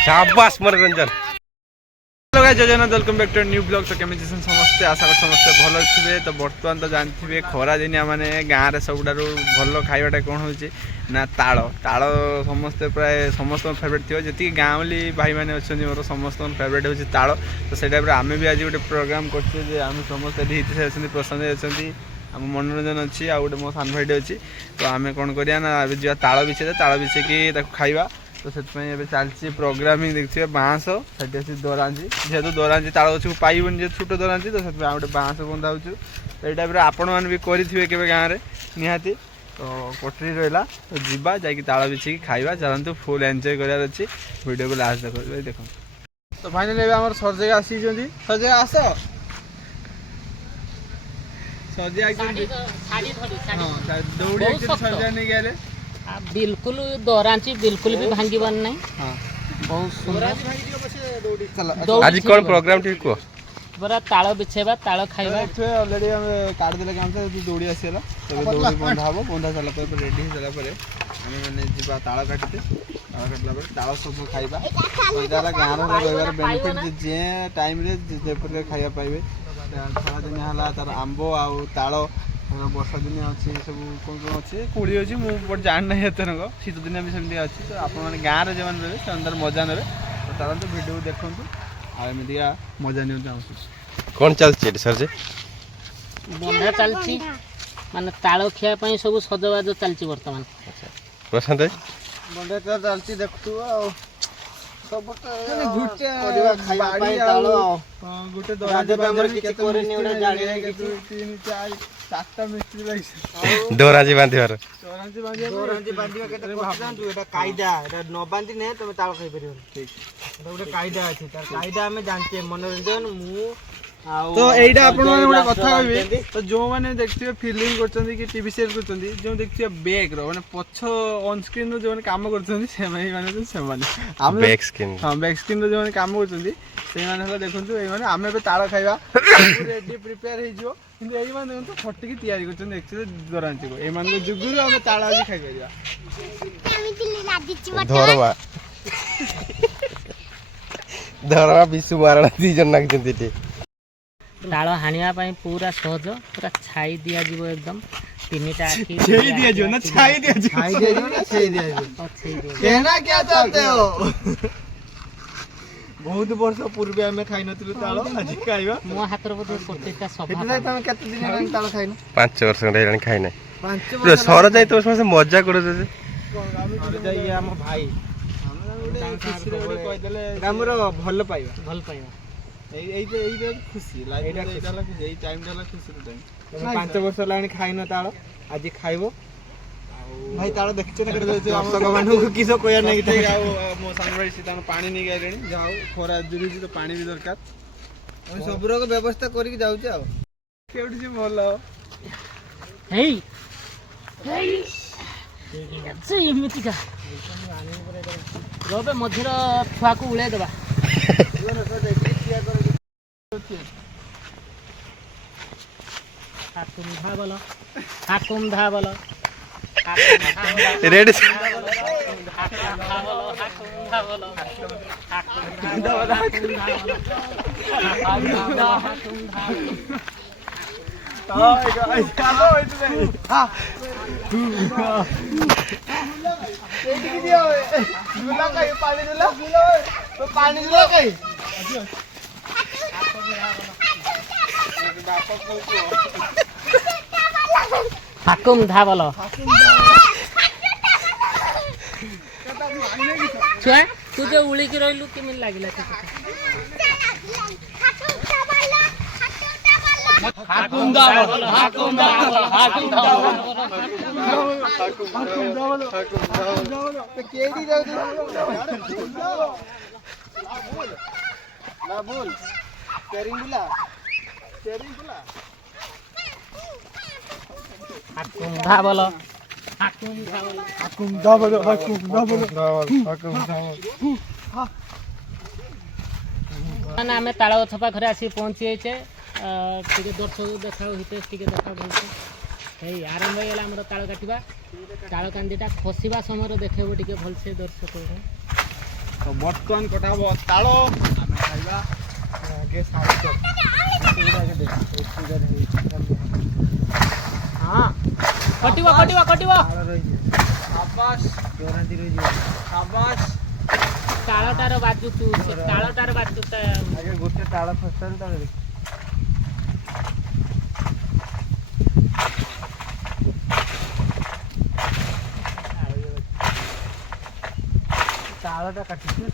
शाबाश मनोरंजन। Hello guys, जय Jagannath, welcome back to new blog. तो केमी समस्ते आशा कर समस्ते भल थे। तो बर्तमान तो जानते खरा दिनिया माने गाँव में सबुठ भल खाइबाटा कौन हो ना ताल। ताल समस्ते प्राय समस्त फेवरेट थी जी गाँवली भाई मैंने अच्छा मोर समस्त फेवरेट हूँ ताल। तो से टाइप आम भी आज गोटे प्रोग्राम करते आम समस्त हित से अच्छे प्रशांत अच्छी आम मनोरंजन अच्छी आ गए मो सान भाईटे अच्छी। तो आम कौन करा ना जा ताल बिछे ताल बिछेकी खाइबा। तो से चलती प्रोग्रामिंग देखिए बाँस से दरांजी जेहेतु दरांजी ताल गछ को पाइबन जे छोट दरांजी। तो से गोटे बाँस बंधा हो तो ये टाइप आपण मैंने भी करेंगे केवे गाँव में निहाती। तो कोठरी रहा तो जीवा जा ताल बिछी खाइबा चलतु फुल एंजॉय करार अच्छी। वीडियो को लास्ट देख। तो फाइनाली आम सर्जे आसी सर्जे आस सर्जे दौड़ी सर्जे नहीं गए बिल्कुल दौरांची बिल्कुल भी भांगी बन नहीं। बहुत सुंदर आज कौन प्रोग्राम ठीक को बरा ताଳ बिछेबा ताଳ खाइबा ऑलरेडी हम काट देले काम से दौड़ी आसीला। तबे दौड़ी बंधा हबो बंधा साला पर रेडी हो साला पर हम माने जीवा ताळ काटते ताळ काटला पर ताळ सब खाइबा। तो जाला गाँव रे रहिबार बेनिफिट जे टाइम रे जे प्रकार खाइबा पाइबे। सारा दिन हला तार आंबो आ ताळ वर्षा दिन अच्छी सब कौन कौन अच्छे कोड़ी अच्छी मुझे जान ना एत शीत दिन भी सेमती अच्छी। तो आप गाँव में जो रहे से अंदर मजा ने। तो चलते वीडियो देखु आमतिका मजा नहीं कौन चलती सर जी बंधा चलती माने ताଳ खिया ପାଇଁ ସବୁ ସଜବାଜ ଚାଲିଛି ବର୍ତ୍ତମାନ। प्रशांत बंधा चलती देखु सब गुटे परिवा खाଇବା ପାଇଁ ताଳ गुटे दोराजी बांधिबार दोरांजी बांधिबा केते जानतु एटा कायदा एटा न बांधि ने तमे ताळ खाइ परियो। ठीक एटा गोटे कायदा अछि तार कायदा हमें जानते मनोरंजन मु तो एटा आपण माने गोटे कथा कहबी। तो जो माने देखथिबे फिल्म करचंदी कि टीवी सीरियल करचंदी जो देखथिबे बैक रो माने पछ ऑन स्क्रीन रो जो माने काम करचंदी से माने से माने हम बैक स्क्रीन हां बैक स्क्रीन रो जो माने काम करचंदी से माने हला देखंतु ए माने हमें बे ताळ खाइबा रेडी प्रिपेयर हे जो কিন্তু এই মানে তো ফটকি তৈরি করছেন দেখছিস দরাঞ্চি কো এই মানে जुगुरु हम ताळ আজি খাই করিবা আমি দিলি লাদিছি মত ধরবা ধরবা বিশু মারଣା ଦି ଜଣ ନାଗିଛନ୍ତି ଟି ताଳ हानिया ପାଇଁ पूरा सहज पूरा छाई दिया जीवो एकदम तीनटा आखी छाई दिया जो ना छाई दिया जो छाई दिया जो ना छाई दिया जो कहना क्या चाहते हो। बहुत वर्ष पूर्व हमें खाइ नथिलु ताळ आज खाइबा मो हातर बदे प्रत्येकटा सभा एतले तमे केते दिन हेलानी ताळ खाइनो 5 वर्ष खंडे हेलानी खाइ नै 5 वर्ष सर जाई तो समस्त मजा करो जे हम जाई हम भाई हम खुशी रे कहि देले हमर भल पाइबा ए खुशी लाइफ एटा ला खुशी ए टाइम डाला खुशी रे टाइम 5 वर्ष लानी खाइनो ताळ आज खाइबो भाई ताळ देखछ ना करे दर्शक मानु किसो कोया नै कि आ मो सान भाई सीता पानी नै गाइलेनी जाओ खरा जुरी तो पानी भी दरकार हम सब रो व्यवस्था करी जाउ छ आ केउठी से बोला हेई हेई से एमिति का रोबे मधुर छुआ को उड़े देबा हाकुम धा बोलो रेडी हाकुम धा बोलो छुआ तू जो उड़ी के रहलु केमिन लागिला हाकुम धा बोलो हाकुम धा बोलो हाकुम धा बोलो तो केडी जाउ ना बोल स्टीयरिंग बुला हाकुम धा बोलो ହାକୁମ ଖାଉ ହାକୁମ ଡବଲ ହାକୁମ ମାନେ ଆମେ ତାଳ ଗଛ ପାଖରେ ଆସିକି ପହଞ୍ଚି ଯାଇଛେ ଟିକେ ଦର୍ଶକ ଦେଖାଉ ହିତେଶ ଟିକେ ଦେଖାଉ ଭଲସେ ହେଇ ଆରମ୍ଭ ହେଇଗଲା ଆମର ତାଳ କାଟିବା ତାଳ କାନ୍ଦିଟା ଖସିବା ସମୟରେ ଦେଖେଇବ ଟିକେ ଭଲସେ ଦର୍ଶକ ତ ବର୍ତ୍ତମାନ କଟା ହବ ତାଳ ଆମେ ଖାଇବା ଆଗେ ସାଇଜ ହଁ କଟିବ କଟିବ କଟିବ ତାଳ ରହିଯିବ ସାବାସ ଗ୍ୟାରେଣ୍ଟି ରହିଯିବ ସାବାସ ତାଳଟାର ବାଜୁଛୁ ସେ ତାଳଟାର ବାଜୁଟା ଆଗେ ଗୋଟେ ତାଳ ଖସାରୁ ତାଳରେ ତାଳଟା କାଟିଛୁ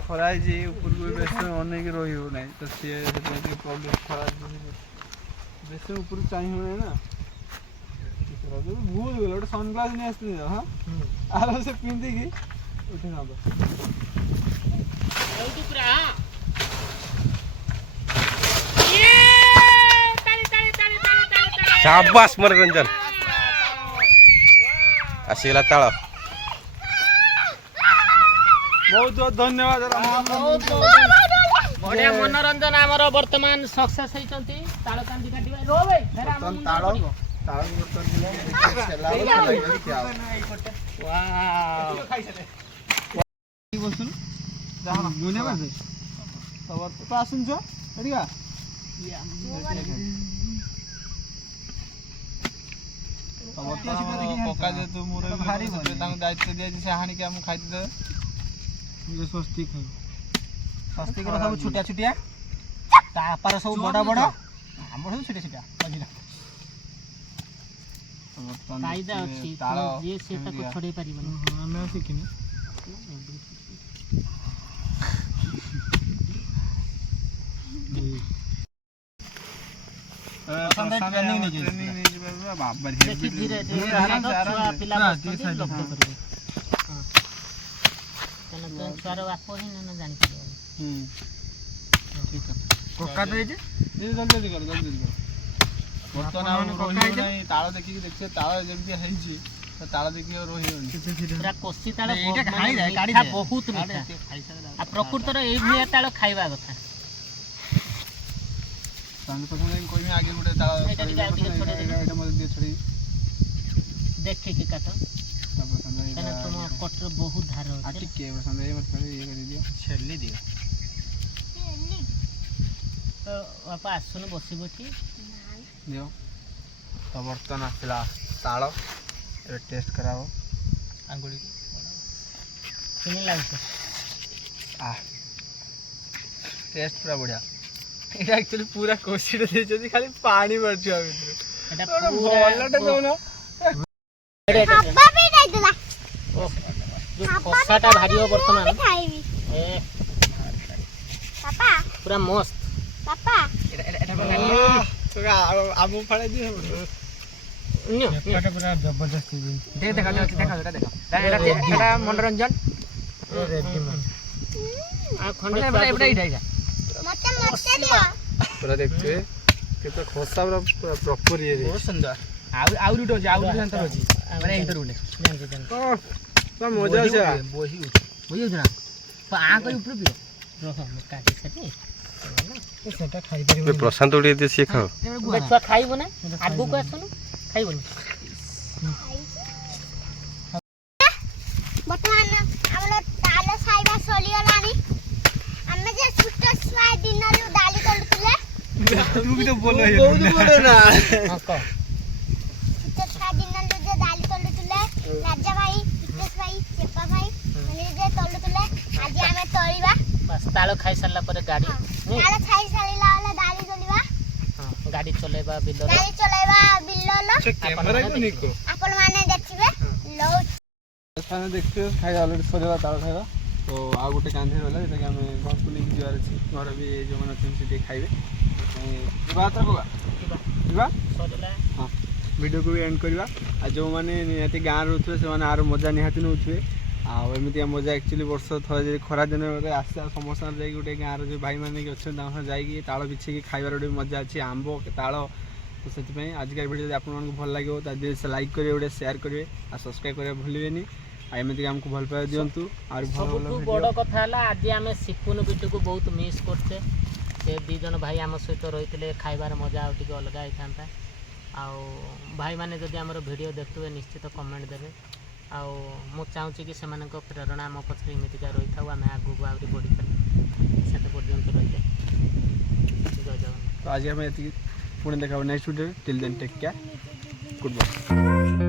ଖରା ହେଇଛି ଉପରକୁ ବେଶୀ ଅନେଇକି ରହିବ ନାହିଁ ତ ସିଏ ସେଥିପାଇଁ ଟିକେ ପ୍ରୋବ୍ଲେମ୍ ଖରା ବେଶୀ ଉପରକୁ ଚାହିଁ ହୁଏ ନା ଭୁଲ ହେଇଗଲା ଗୋଟେ ସନଗ୍ଲାସ୍ ନେଇ ଆସିଥିଲି ହଁ ଆରାମସେ ପିନ୍ଧିକି ଉଠି ନବ शाबाश मनोरंजन ଆସିଗଲା ତାଳ ବହୁତ ବହୁତ ଧନ୍ୟବାଦ ବଢିଆ ମନୋରଞ୍ଜନ ଆମର ବର୍ତ୍ତମାନ ସକ୍ସେସ୍ ହେଇଛନ୍ତି ତାଳ କାନ୍ଦି କାଟିବା ରୋ ଭାଇ ଫେର ଆମ ମୁଣ୍ଡ ପଡିବ ତାଳ ଆସୁଛ ଏଠିକା ପକା ଯେହେତୁ ମୋର ତାଙ୍କୁ ଦାୟିତ୍ୱ ଦିଆଯାଇଛି ସେ ହାଣିକି ଆମକୁ ଖାଇଦେବେ ସ୍ୱସ୍ତିକ ଖାଇବ ସ୍ୱସ୍ତିକର ସବୁ ଛୋଟିଆ ଛୋଟିଆ ତାପରେ ସବୁ ବଡ଼ ବଡ଼ ଆମର ସବୁ ଛୋଟିଆ ଛୋଟିଆ ମଝିରେ କାଇଦା ଅଛି ଯିଏ ସେ ତାକୁ ଛଡ଼େଇ ପାରିବନି ଆମେ ଶିଖିନି ଛୁଆର ବାପ ହିଁ ଜାଣିପାରିବ ବର୍ତ୍ତମାନ ନାହିଁ ତାଳ ଦେଖିକି ଦେଖିବେ ତାଳ ଯେମିତି ହେଇଛି ତାଳ ଦେଖିକି ରହିବନି ପୁରା କଷି ତାଳ ବହୁତ ମିଠା ଆଉ ପ୍ରକୃତରେ ଏଇଭଳିଆ ତାଳ ଖାଇବା କଥା କହିବି ଆଗେ ଗୋଟେ ତାଳ ଏଇଟା ମୋତେ দিয়ে ଛড়େଇ ଦେଖିକି କାଟ କାହିଁକିନା ତୁମ କଟର ବହୁତ ଧାର ଅଛି ଟିକେ ପସନ୍ଦ ଇଏ କରିଦିଅ ଛେଲି ଦିଅ ତ ବାପା ଆସୁନ ବସିବ ଏଠି ଦିଅ ତ ବର୍ତ୍ତମାନ ଆସିଲା ତାଳ ଏବେ ଟେଷ୍ଟ କରାହବ ଆଙ୍ଗୁଳି କେମିତି ଲାଗୁଛି ଟେଷ୍ଟ ପୁରା ବଢ଼ିଆ এটা एक्चुअली पूरा कोसीटा ଦେଇଛନ୍ତି ଖାଲି ପାଣି ବାହାରୁଛି ଆ ଭିତରୁ এটা ଭଲଟା ଦଉନ ହାବା ବି ଦେଇଦେଲା କଷାଟା ଭାଜିବ ବର୍ତ୍ତମାନ ଖାଇବି ଏ ପାପା ପୁରା ମସ୍ତ ପାପା এটা আমୁ ଫାଳେ ଦିଅ ଏଟା ପୁରା ଜବରଦସ୍ତ ଦେଖା ଏଟା ଦେଖା ଏଟା ମନୋରଞ୍ଜନ ରେଡି ଆଉ ଖଣ୍ଡେ ଏଟା ମତେ ମତେ ଦିଅ ପୁରା ଦେଖିବେ କେତେ ଖସା ପୁରା ପ୍ରପର ଇଏ ବହୁତ ସୁନ୍ଦର ଆଉ ଗୋଟେ ଅଛି ଆଉ ଗୋଟେ ସେଣ୍ଟର ଅଛି ମାନେ ଏଇଥର ଗୋଟେ ପୁରା ମଜା ଅଛି ବହି ନା ଆ କରି ଉପରୁ ପିଅ ରହ ମୁଁ କାଟି ସେଠି ସେଟା ଖାଇପାରିବ ପ୍ରଶାନ୍ତ ଟିକେ দিয়ে ସିଏ ଖାଅ ଛୁଆ ଖାଇବ ନା ଆଗକୁ ଆସୁନୁ ଖାଇବନି ବର୍ତ୍ତମାନ ଆମର ତାଳ ଖାଇବା ସରିଗଲାଣି ଆମେ ଯେ ଛୋଟ ଛୁଆ ଦିନରୁ ଡାଲି ତୋଳୁଥିଲେ ତୁ ବି ତ ବୋଲ ବହୁତ ବଡ ନା ହଁ କହ ଛୋଟ ଛୁଆ ଦିନରୁ ଯେ ଡାଲି ତୋଳୁଥିଲେ ରାଜା ଭାଇ ହିତେଶ ଭାଇ ଚେପା ଭାଇ ମାନେ ଯେ ତୋଳୁଥିଲେ ଆଜି ଆମେ ତୋଳିବା ବାସ୍ ତାଳ ଖାଇ ସାରିଲା ପରେ ଗାଡ଼ି ତାଳ ଖାଇ ସାରିଲା ବେଳେ ଡାଲି ତୋଳିବା ଗାଡ଼ି ଚଲେଇବା ବିଲରେ ଗାଡ଼ି ଚଲେଇବା ବିଲର କ୍ୟାମେରା କୁ ନିକୋ ଆପଣ ମାନେ ଦେଖିବେ ଲଉ ଆମେ ଦେଖିବେ ଖାଇବା ଅଲରେଡି ସରିଗଲା ତାଳ ଖାଇବା ତ ଆଉ ଗୋଟେ କାନ୍ଧି ରହିଲା ଯେଉଁଟାକି ଆମେ ଘରକୁ ନେଇକି ଯିବାର ଅଛି ଘରେ ବି ଯେଉଁମାନେ ଅଛନ୍ତି ସେ ଟିକେ ଖାଇବେ ଯିବା ଯିବା ସରିଲା ହଁ ଭିଡ଼ିଓକୁ ବି ଏଣ୍ଡ କରିବା ଆଉ ଯେଉଁମାନେ ନିହାତି ଗାଁରେ ରହୁଥିବେ ସେମାନେ ଆର ମଜା ନିହାତି ନେଉଥିବେ ଆଉ ଏମିତିକା ମଜା ଆକ୍ଚୁଆଲି ବର୍ଷ ଥରେ ଯଦି ଖରା ଦିନରେ ଆସେ ସମସ୍ତଙ୍କର ଯାଇକି ଗୋଟେ ଗାଁର ଯେଉଁ ଭାଇମାନେ ଅଛନ୍ତି ତାଙ୍କ ସାଙ୍ଗେ ଯାଇକି ତାଳ ବିଛେଇକି ଖାଇବାର ଗୋଟେ ମଜା ଅଛି ଆମ୍ବ ତାଳ। ତ ସେଥିପାଇଁ ଆଜିକା ଭିଡ଼ିଓ ଯଦି ଆପଣମାନଙ୍କୁ ଭଲ ଲାଗିବ ତାହେଲେ ଲାଇକ୍ କରିବେ ଗୋଟେ ସେୟାର କରିବେ ଆଉ ସବସ୍କ୍ରାଇବ୍ କରିବା ଭୁଲିବେନି। ଆଉ ଏମିତିକି ଆମକୁ ଭଲ ପାଇବା ଦିଅନ୍ତୁ ଆହୁରି ଭଲ ଭଲ ସବୁଠୁ ବଡ଼ କଥା ହେଲା ଆଜି ଆମେ ସିପୁନ ବିଟୁକୁ ବହୁତ ମିସ୍ କରୁଛେ। ସେ ଦୁଇ ଜଣ ଭାଇ ଆମ ସହିତ ରହିଥିଲେ ଖାଇବାର ମଜା ଆଉ ଟିକେ ଅଲଗା ହେଇଥାନ୍ତା। ଆଉ ଭାଇମାନେ ଯଦି ଆମର ଭିଡ଼ିଓ ଦେଖୁଥିବେ ନିଶ୍ଚିତ କମେଣ୍ଟ ଦେବେ। ଆଉ ମୁଁ ଚାହୁଁଛି କି ସେମାନଙ୍କ ପ୍ରେରଣା ଆମ ପଛରେ ଏମିତିକା ରହିଥାଉ ଆମେ ଆଗକୁ ଆହୁରି ବଢ଼ି ଚାଲୁ ସେତେ ପର୍ଯ୍ୟନ୍ତ ରହିଲେ। ଜୟ ଜଗନ୍ନାଥ। ତ ଆଜି ଆମେ ଏତିକି ପୁଣି ଦେଖା ହେବ next video. Till then take care good bye.